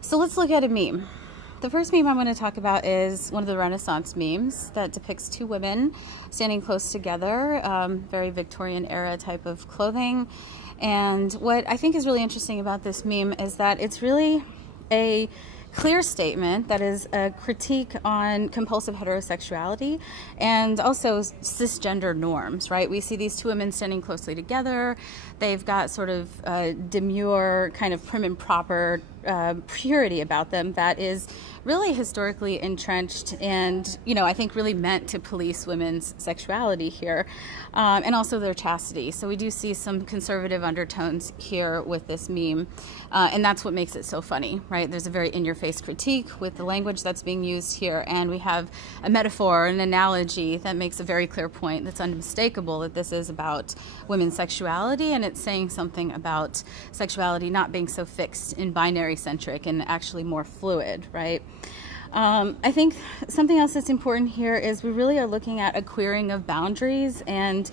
So let's look at a meme. The first meme I'm going to talk about is one of the Renaissance memes that depicts two women standing close together, very Victorian era type of clothing. And what I think is really interesting about this meme is that it's really a clear statement that is a critique on compulsive heterosexuality and also cisgender norms, right? We see these two women standing closely together. They've got sort of demure, kind of prim and proper purity about them that is really historically entrenched and, I think really meant to police women's sexuality here and also their chastity. So we do see some conservative undertones here with this meme. And that's what makes it so funny, right? There's a very in-your-face critique with the language that's being used here. And we have a metaphor, an analogy that makes a very clear point that's unmistakable that this is about women's sexuality, and it's saying something about sexuality not being so fixed and binary centric and actually more fluid, right? I think something else that's important here is we really are looking at a queering of boundaries and,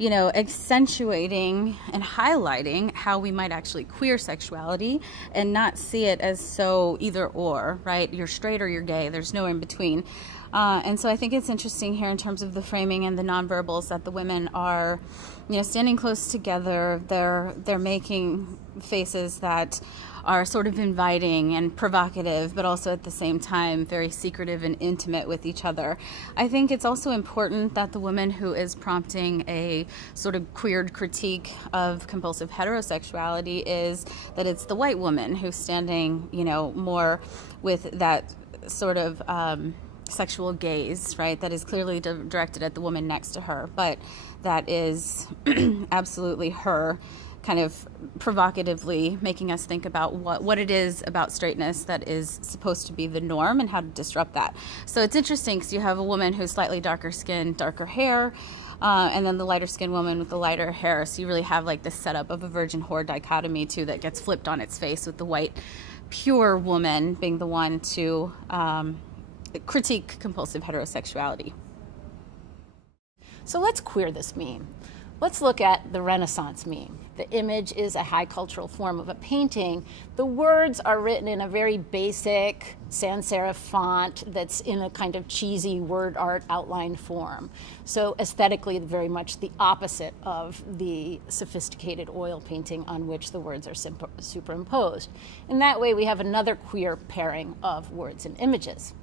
accentuating and highlighting how we might actually queer sexuality and not see it as so either or, right? You're straight or you're gay. There's no in between. And so I think it's interesting here in terms of the framing and the nonverbals that the women are, standing close together. They're making faces that are sort of inviting and provocative, but also at the same time very secretive and intimate with each other. I think it's also important that the woman who is prompting a sort of queered critique of compulsive heterosexuality is that it's the white woman who's standing, more with that sort of sexual gaze, right, that is clearly directed at the woman next to her, but that is absolutely her kind of provocatively making us think about what it is about straightness that is supposed to be the norm and how to disrupt that. So it's interesting because you have a woman who's slightly darker skin, darker hair, and then the lighter skinned woman with the lighter hair. So you really have like this setup of a virgin whore dichotomy too that gets flipped on its face with the white pure woman being the one to critique compulsive heterosexuality. So let's queer this meme. Let's look at the Renaissance meme. The image is a high cultural form of a painting. The words are written in a very basic sans serif font that's in a kind of cheesy word art outline form. So aesthetically, very much the opposite of the sophisticated oil painting on which the words are superimposed. In that way, we have another queer pairing of words and images.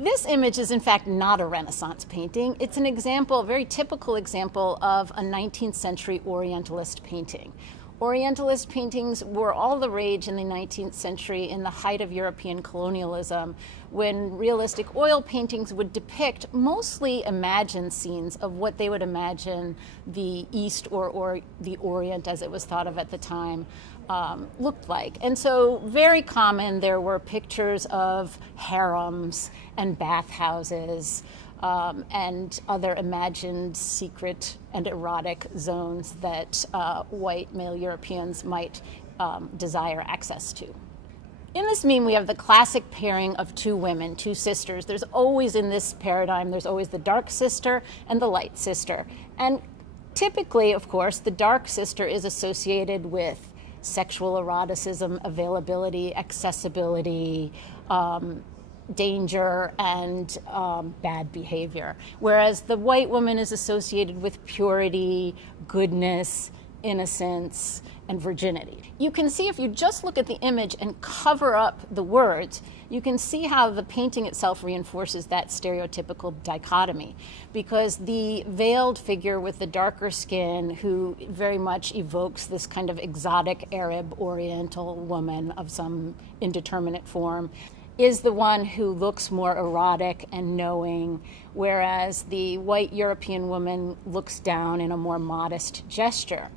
This image is in fact not a Renaissance painting. It's an example, a very typical example of a 19th century Orientalist painting. Orientalist paintings were all the rage in the 19th century in the height of European colonialism, when realistic oil paintings would depict mostly imagined scenes of what they would imagine the East or the Orient, as it was thought of at the time, looked like. And so very common, there were pictures of harems and bathhouses and other imagined secret and erotic zones that white male Europeans might desire access to. In this meme, we have the classic pairing of two women, two sisters. There's always, in this paradigm, there's always the dark sister and the light sister. And typically, of course, the dark sister is associated with sexual eroticism, availability, accessibility, danger, and bad behavior. Whereas the white woman is associated with purity, goodness, innocence, and virginity. You can see, if you just look at the image and cover up the words, you can see how the painting itself reinforces that stereotypical dichotomy, because the veiled figure with the darker skin, who very much evokes this kind of exotic Arab Oriental woman of some indeterminate form, is the one who looks more erotic and knowing, whereas the white European woman looks down in a more modest gesture.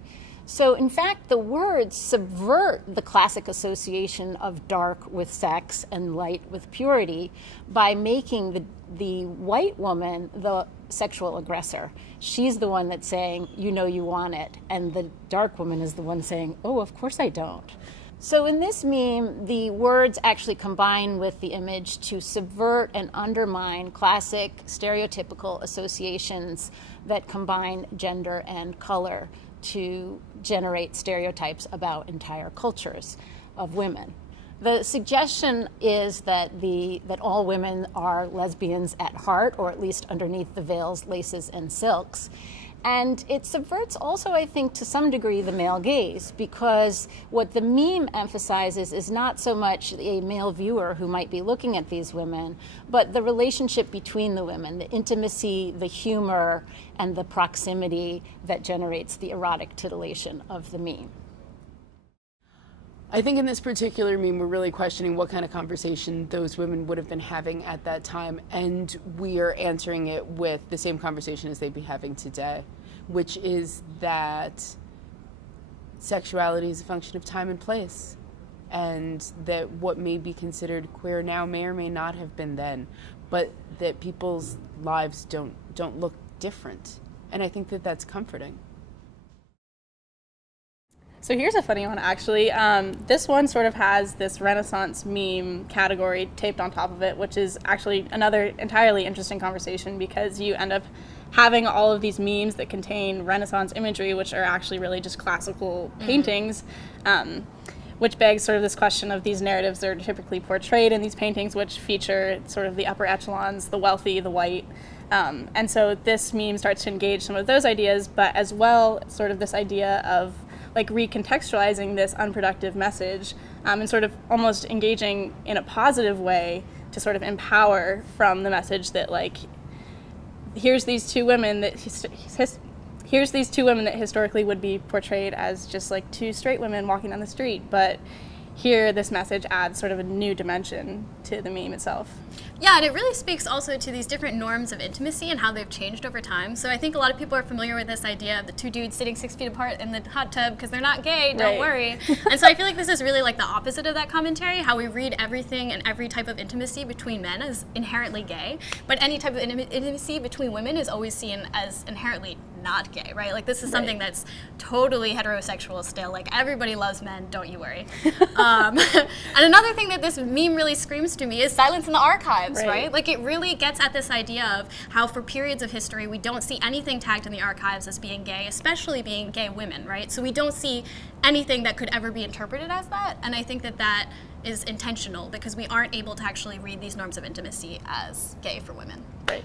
So in fact, the words subvert the classic association of dark with sex and light with purity by making the white woman the sexual aggressor. She's the one that's saying, you know you want it, and the dark woman is the one saying, oh, of course I don't. So in this meme, the words actually combine with the image to subvert and undermine classic stereotypical associations that combine gender and color to generate stereotypes about entire cultures of women. The suggestion is that all women are lesbians at heart, or at least underneath the veils, laces, and silks. And it subverts also, I think, to some degree, the male gaze, because what the meme emphasizes is not so much a male viewer who might be looking at these women, but the relationship between the women, the intimacy, the humor, and the proximity that generates the erotic titillation of the meme. I think in this particular meme, we're really questioning what kind of conversation those women would have been having at that time, and we are answering it with the same conversation as they'd be having today, which is that sexuality is a function of time and place, and that what may be considered queer now may or may not have been then, but that people's lives don't look different, and I think that that's comforting. So here's a funny one, actually. This one sort of has this Renaissance meme category taped on top of it, which is actually another entirely interesting conversation, because you end up having all of these memes that contain Renaissance imagery, which are actually really just classical paintings, which begs sort of this question of these narratives that are typically portrayed in these paintings, which feature sort of the upper echelons, the wealthy, the white. And so this meme starts to engage some of those ideas, but as well sort of this idea of like recontextualizing this unproductive message, and sort of almost engaging in a positive way to sort of empower from the message that, like, here's these two women that historically would be portrayed as just like two straight women walking down the street, but here this message adds sort of a new dimension to the meme itself. Yeah, and it really speaks also to these different norms of intimacy and how they've changed over time. So I think a lot of people are familiar with this idea of the two dudes sitting 6 feet apart in the hot tub because they're not gay, don't worry. And so I feel like this is really like the opposite of that commentary, how we read everything and every type of intimacy between men as inherently gay, but any type of intimacy between women is always seen as inherently not gay, right? Like this is something that's totally heterosexual still. Like everybody loves men, don't you worry. And another thing that this meme really screams to me is silence in the archives, right? Like it really gets at this idea of how for periods of history we don't see anything tagged in the archives as being gay, especially being gay women, right? So we don't see anything that could ever be interpreted as that, and I think that that is intentional because we aren't able to actually read these norms of intimacy as gay for women. Right.